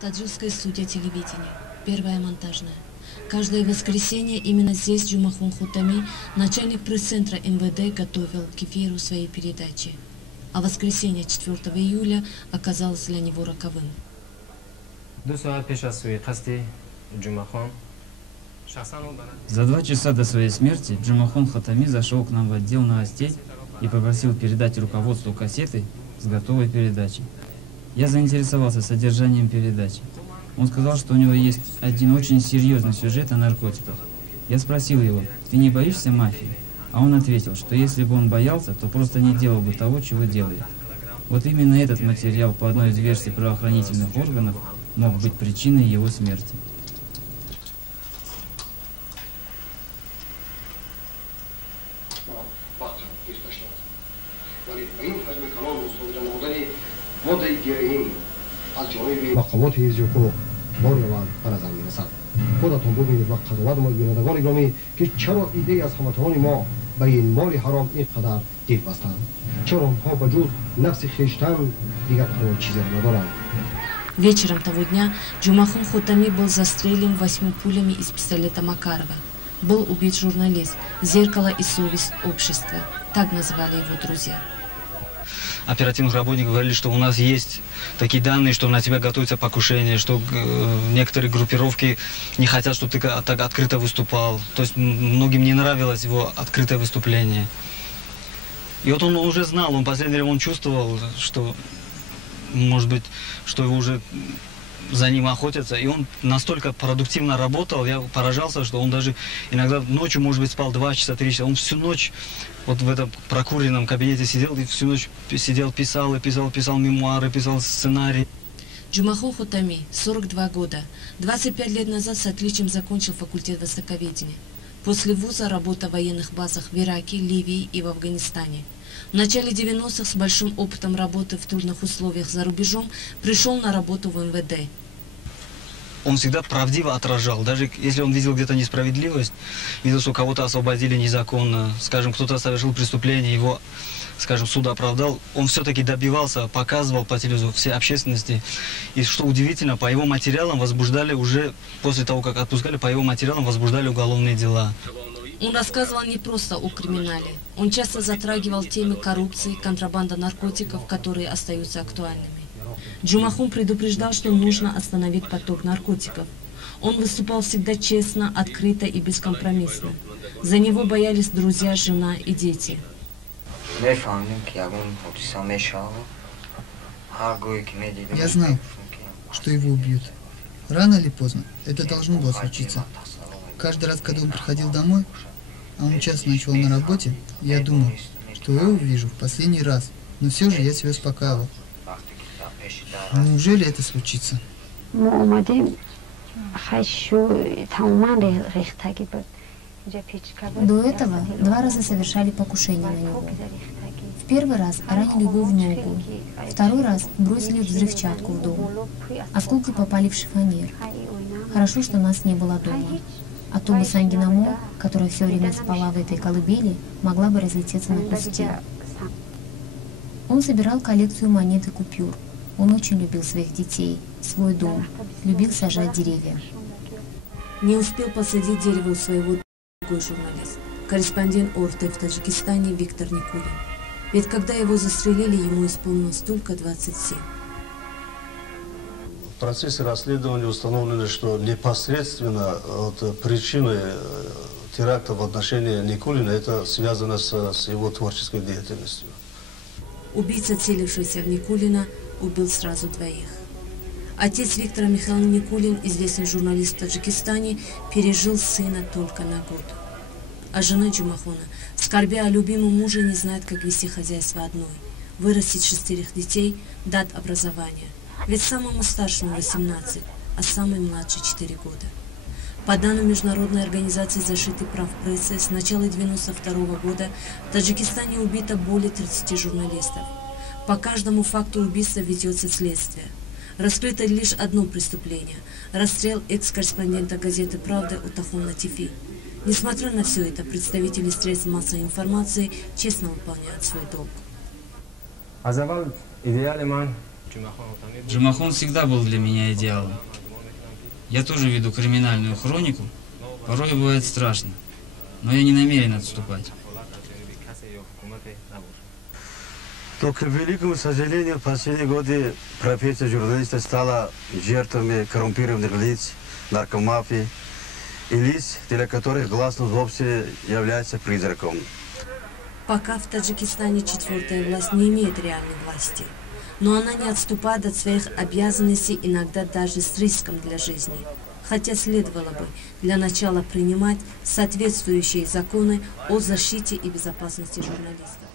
Таджикская студия телевидения. Первая монтажная. Каждое воскресенье именно здесь Джумахон Хотами, начальник пресс-центра МВД, готовил к эфиру своей передачи. А воскресенье 4 июля оказалось для него роковым. За 2 часа до своей смерти Джумахон Хотами зашел к нам в отдел новостей и попросил передать руководству кассеты с готовой передачей. Я заинтересовался содержанием передачи. Он сказал, что у него есть один очень серьезный сюжет о наркотиках. Я спросил его: «Ты не боишься мафии?» А он ответил, что если бы он боялся, то просто не делал бы того, чего делает. Вот именно этот материал, по одной из версий правоохранительных органов, мог быть причиной его смерти. Вечером того дня Джумахон Хотами был застрелен 8 пулями из пистолета Макарова. Был убит журналист, зеркало и совесть общества. Так назвали его друзья. Оперативных работников говорили, что у нас есть такие данные, что на тебя готовится покушение, что некоторые группировки не хотят, чтобы ты так открыто выступал. То есть многим не нравилось его открытое выступление. И вот он уже знал, он в последнее время он чувствовал, что, может быть, что его уже за ним охотятся. И он настолько продуктивно работал, я поражался, что он даже иногда ночью, может быть, спал 2 часа, 3 часа. Он всю ночь вот в этом прокуренном кабинете сидел и всю ночь сидел, писал мемуары, писал сценарий. Джумахон Хотами, 42 года. 25 лет назад с отличием закончил факультет востоковедения. После вуза работа в военных базах в Ираке, Ливии и в Афганистане. В начале 90-х с большим опытом работы в трудных условиях за рубежом пришел на работу в МВД. Он всегда правдиво отражал, даже если он видел где-то несправедливость, видел, что кого-то освободили незаконно, скажем, кто-то совершил преступление, его, скажем, суд оправдал, он все-таки добивался, показывал по телевизору всей общественности. И что удивительно, по его материалам возбуждали уже, после того, как отпускали, по его материалам возбуждали уголовные дела. Он рассказывал не просто о криминале. Он часто затрагивал темы коррупции, контрабанда наркотиков, которые остаются актуальными. Джумахон предупреждал, что нужно остановить поток наркотиков. Он выступал всегда честно, открыто и бескомпромиссно. За него боялись друзья, жена и дети. Я знал, что его убьют. Рано или поздно это должно было случиться. Каждый раз, когда он приходил домой, а он часто ночевал на работе, я думал, что его увижу в последний раз, но все же я себя успокаивал. Неужели это случится? До этого 2 раза совершали покушение на него. В первый раз ранили его в ногу, второй раз бросили взрывчатку в дом. Осколки попали в шифоньер. Хорошо, что нас не было дома. А то бы Сангинамон, которая все время спала в этой колыбели, могла бы разлететься на куски. Он собирал коллекцию монет и купюр. Он очень любил своих детей, свой дом, любил сажать деревья. Не успел посадить дерево у своего другой журналист, корреспондент ОРТ в Таджикистане Виктор Никулин. Ведь когда его застрелили, ему исполнилось только 27. В процессе расследования установлено, что непосредственно причиной теракта в отношении Никулина это связано с его творческой деятельностью. Убийца, целившийся в Никулина, убил сразу 2. Отец Виктора Михаил Никулин, известный журналист в Таджикистане, пережил сына только на год. А жена Джумахона, скорбя о любимом муже, не знает, как вести хозяйство одной, вырастить 6 детей, дать образование. Ведь самому старшему 18, а самый младший 4 года. По данным Международной организации защиты прав прессы, с начала 1992 года в Таджикистане убито более 30 журналистов. По каждому факту убийства ведется следствие. Раскрыто лишь одно преступление – расстрел экс-корреспондента газеты «Правда» Утахон Латифи. Несмотря на все это, представители средств массовой информации честно выполняют свой долг. Джимахон всегда был для меня идеалом. Я тоже веду криминальную хронику, порой бывает страшно, но я не намерен отступать. Но, к великому сожалению, в последние годы профессия журналиста стала жертвами коррумпированных лиц, наркомафии и лиц, для которых гласность вовсе является призраком. Пока в Таджикистане четвертая власть не имеет реальной власти, но она не отступает от своих обязанностей, иногда даже с риском для жизни. Хотя следовало бы для начала принимать соответствующие законы о защите и безопасности журналистов.